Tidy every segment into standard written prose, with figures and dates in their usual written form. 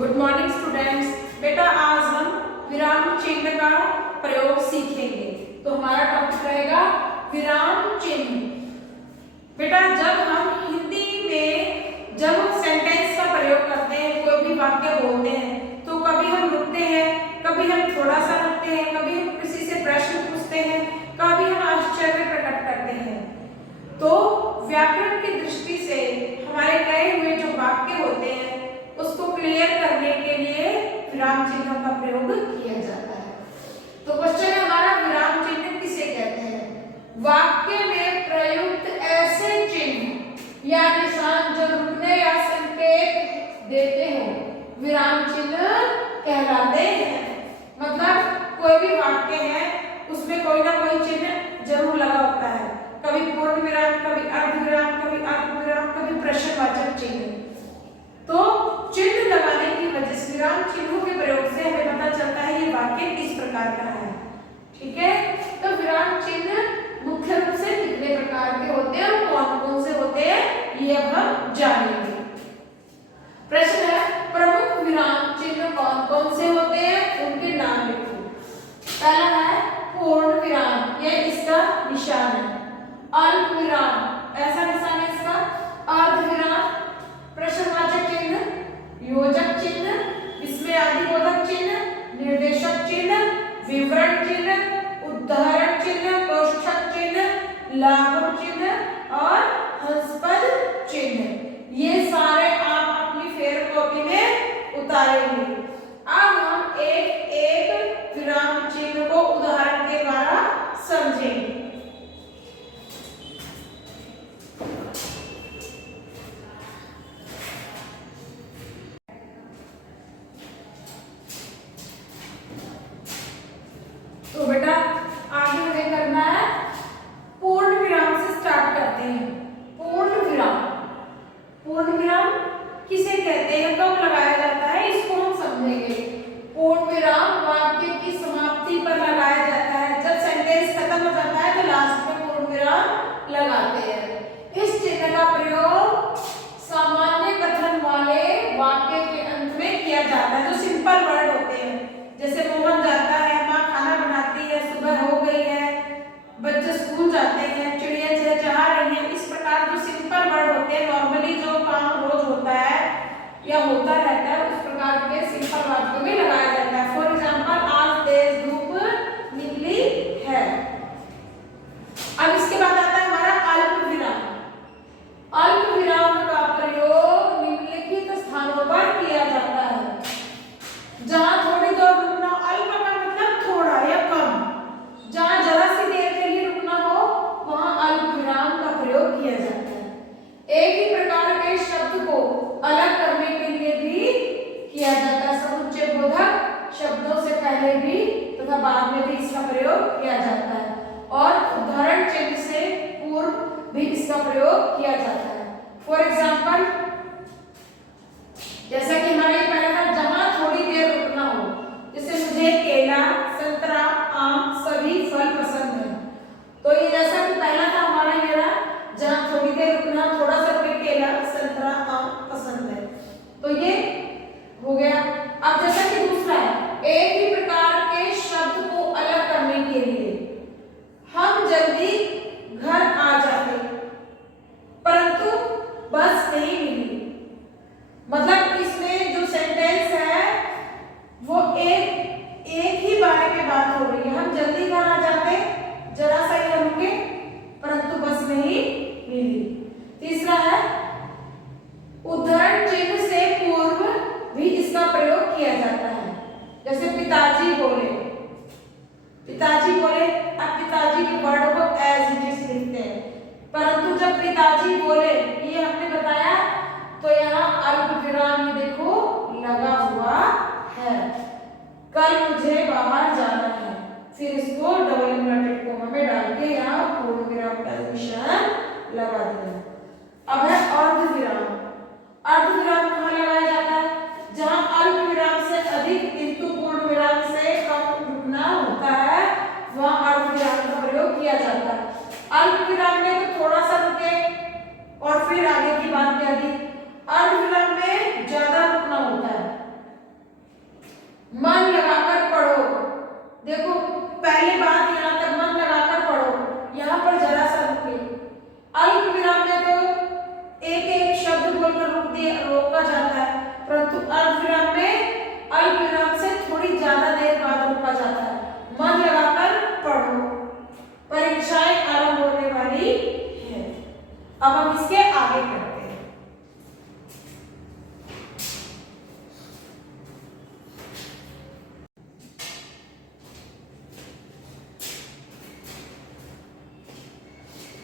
Good morning students. बेटा आज हम विराम चिन्ह का प्रयोग सीखेंगे। तो हमारा टॉपिक रहेगा विराम चिन्ह। बेटा जब हम हिंदी में जब सेंटेंस का प्रयोग करते हैं, कोई भी वाक्य बोलते हैं, तो कभी हम रुकते हैं, कभी हम थोड़ा सा रुकते हैं, कभी हम किसी से प्रश्न पूछते हैं, कभी हम आश्चर्य प्रकट करते हैं। तो व्याकरण की दृष्टि से हमारे कहे हुए जो वाक्य होते हैं उसको क्लियर करने के लिए विराम चिन्हों का प्रयोग किया जाता है। तो क्वेश्चन है हमारा, विराम चिन्ह किसे कहते हैं? वाक्य में प्रयुक्त ऐसे चिन्ह या निशान जो रुकने या संकेत देते हो विराम चिन्ह कहलाते हैं। मतलब कोई भी वाक्य है उसमें कोई ना कोई चिन्ह जरूर लगा होता है, कभी पूर्ण विराम, कभी अर्ध विराम, कभी अल्प विराम, कभी प्रश्नवाचक चिन्ह। तो चिन्ह लगाने की वजह से विराम चिन्हों के प्रयोग से हमें पता चलता है ये वाक्य किस प्रकार का है। ठीक है, तो विराम चिन्ह मुख्य रूप से कितने प्रकार के होते हैं और कौन-कौन से होते हैं ये अब हम जानेंगे। प्रश्न है, प्रमुख विराम चिन्ह कौन-कौन से होते हैं, उनके नाम लिखो। पहला है पूर्ण विराम, यह इसका निशान है। अल्प विराम, ऐसा निशान है इसका। अर्ध विराम, प्रश्नवाचक चिन्ह, योजक चिन्ह, विस्मयादिबोधक चिन्ह, निर्देशक चिन्ह, विवरण चिन्ह, उदाहरण चिन्ह, कोष्ठक चिन्ह, लाघव चिन्ह और हंसपद चिन्ह। ये सारे आप अपनी फेयर कॉपी में उतारेंगे। अब हम एक एक विराम चिन्ह को उदाहरण के द्वारा समझेंगे। तो बेटा आगे हमें करना है, पूर्ण विराम से स्टार्ट करते हैं। पूर्ण विराम, पूर्ण विराम किसे कहते हैं, कब लगाया जाता है, इसको हम समझेंगे। पूर्ण विराम वाक्य की समाप्ति पर लगाया जाता है। जब सेंटेंस खत्म हो जाता है तो लास्ट में पूर्ण विराम लगाते हैं। इस चिन्ह का प्रयोग सामान्य कथन वाले वाक्य के अंत में किया जाता है। जो सिंपल वर्ड होते हैं, जैसे मोहन जाता है, माँ खाना बनाती है, सुबह हो गई है, बच्चे स्कूल जाते हैं, चिड़िया चहचहा रही है, इस प्रकार जो सिंपल वर्ड होते हैं, नॉर्मली जो काम रोज होता है या होता रहता है, उस प्रकार के सिंपल वाक्यों में लगाया जाता है। फॉर एग्जाम्पल, आज तेज धूप निकली है। अब इसके बाद आता है हमारा अल्प विराम। अल्प विराम का प्रयोग निम्नलिखित स्थानों पर किया जाता है। जहां थोड़ी देर रुकना, अल्प का मतलब थोड़ा या कम, जहां जरा सी देर के लिए रुकना हो वहां अल्प विराम का प्रयोग किया जाता है। एक ही प्रकार के शब्द को अलग करने के लिए भी किया जाता है। समुच्चय बोधक शब्दों से पहले भी तथा बाद में भी इसका प्रयोग किया जाता है और उदाहरण चिन्ह से पूर्व भी इसका प्रयोग किया जाता है। फॉर एग्जाम्पल, जैसा कि हमारे पहला था, जहां थोड़ी देर रुकना हो, जैसे मुझे केला, संतरा, आम सभी फल पसंद है। तो ये जैसा कि पहला था हमारा ये रहा, जहां थोड़ी देर रुकना, थोड़ा सा रुके, केला, संतरा, आम पसंद है। तो ये हो गया। अब जैसा कि दूसरा है, एक ही प्रकार के शब्द को अलग करने के लिए हम जल्दी घर आ जाते परंतु बस नहीं मिली। मतलब इसमें जो सेंटेंस है वो एक ही बारे में बात हो रही है। हम जल्दी घर आ जाते, जरा सा ही रुके, परंतु बस नहीं मिली। तीसरा है, उदाहरण चिन्ह से पूर्व भी इसका प्रयोग किया जाता है। जैसे पिताजी बोले, पिताजी बोले, अब पिताजी के वर्ड को एज इट इज लिखते हैं, परंतु जब पिताजी बोले ये हमने बताया तो यहाँ अल्प विराम ये देखो लगा हुआ है। कल मुझे बाहर जाना है, फिर इसको डबल इन्वर्टेड कोमा में डाल के यहाँ पूर्ण विराम का निशान लगा दिया। अब है अर्ध विराम। अर्ध विराम कहाँ लगाया जाता है? जहाँ अल्प विराम से अधिक किंतु पूर्ण विराम से कम रुकना होता है वहाँ अर्ध विराम का प्रयोग किया जाता है। अल्प विराम में तो थोड़ा सा रुके और फिर आगे की बात कह दी। अर्ध विराम में ज्यादा रुकना होता है। अब हम इसके आगे करते हैं।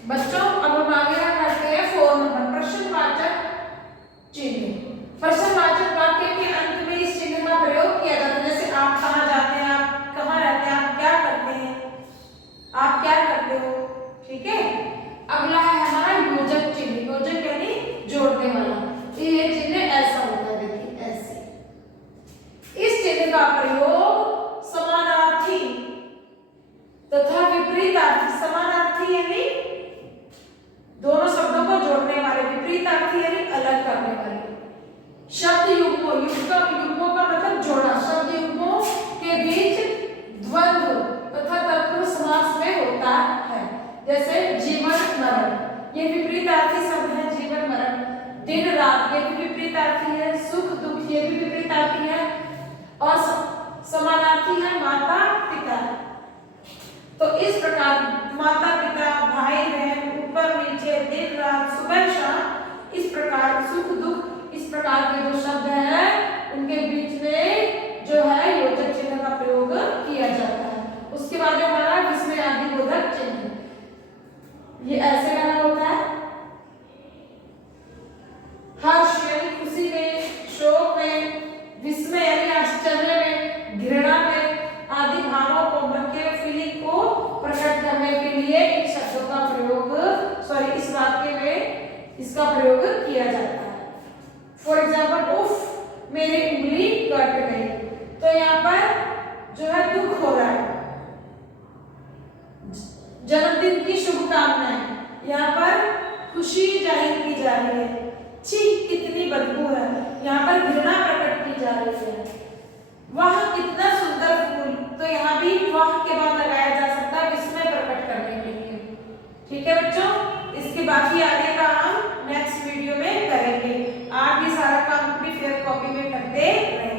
बच्चों अब हम आगे करते हैं 4 नंबर प्रश्नवाचक चिन्ह। प्रश्नवाचक वाक्य के अंत में इस चिन्ह का प्रयोग किया जाता है। जैसे आप कहाँ जाते हैं, आप कहाँ रहते हैं, आप क्या करते हैं, आप क्या करते हो। ठीक है, अगला है हमारा योजक चिन्ह। योजक यानी जोड़ने वाला। ये चिन्ह ऐसा होता है, देखिए ऐसे। इस चिन्ह का प्रयोग समानार्थी तथा विपरीतार्थी, समानार्थी यानी दोनों शब्दों को जोड़ने वाले, विपरीतार्थी यानी अलग करने वाले, शब्द युग्मों, युग्मों का मतलब जोड़ा, शब्द युग्मों के बीच द्वंद्व तथा तत्पुरुष समास में होता है। जैसे जीवन मरण, ये विपरीतार्थी शब्द है। जीवन मरण, दिन रात, ये भी विपरीतार्थी है। सुख दुख, ये भी विपरीतार्थी है। और समानार्थी है माता पिता। तो इस प्रकार माता पिता, भाई बहन, ऊपर नीचे, दिन रात, सुबह शाम, इस प्रकार सुख दुख, इस प्रकार के जो शब्द हैं उनके बीच में जो है योजक चिन्ह का प्रयोग किया जाता है। उसके बाद जो हमारा विस्मय आदि बोधक चिन्ह, ये ऐसे करना होता है। हर्ष यानी खुशी में, शोक में, विस्मय यानी आश्चर्य में, घृणा में आदि भावों को, मन के फीलिंग को प्रकट करने के लिए इन शब्दों का प्रयोग, इस वाक्य में इसका प्रयोग किया जाता है। फॉर एग्जाम्पल, उफ मेरी उंगली कट गई, तो यहाँ पर जो है दुख हो रहा है। जन्मदिन की शुभकामनाएं, यहाँ पर खुशी जाहिर की जा रही है। छी कितनी बदबू है, यहाँ पर घृणा प्रकट की जा रही है। वह कितना सुंदर फूल, तो यहाँ भी वह के बाद लगाया जा सकता है विस्मय प्रकट करने के लिए। ठीक है बच्चों, इसके बाकी आगे का हम नेक्स्ट वीडियो में करेंगे। आप ये सारा काम अपनी फेयर कॉपी में करते रहें।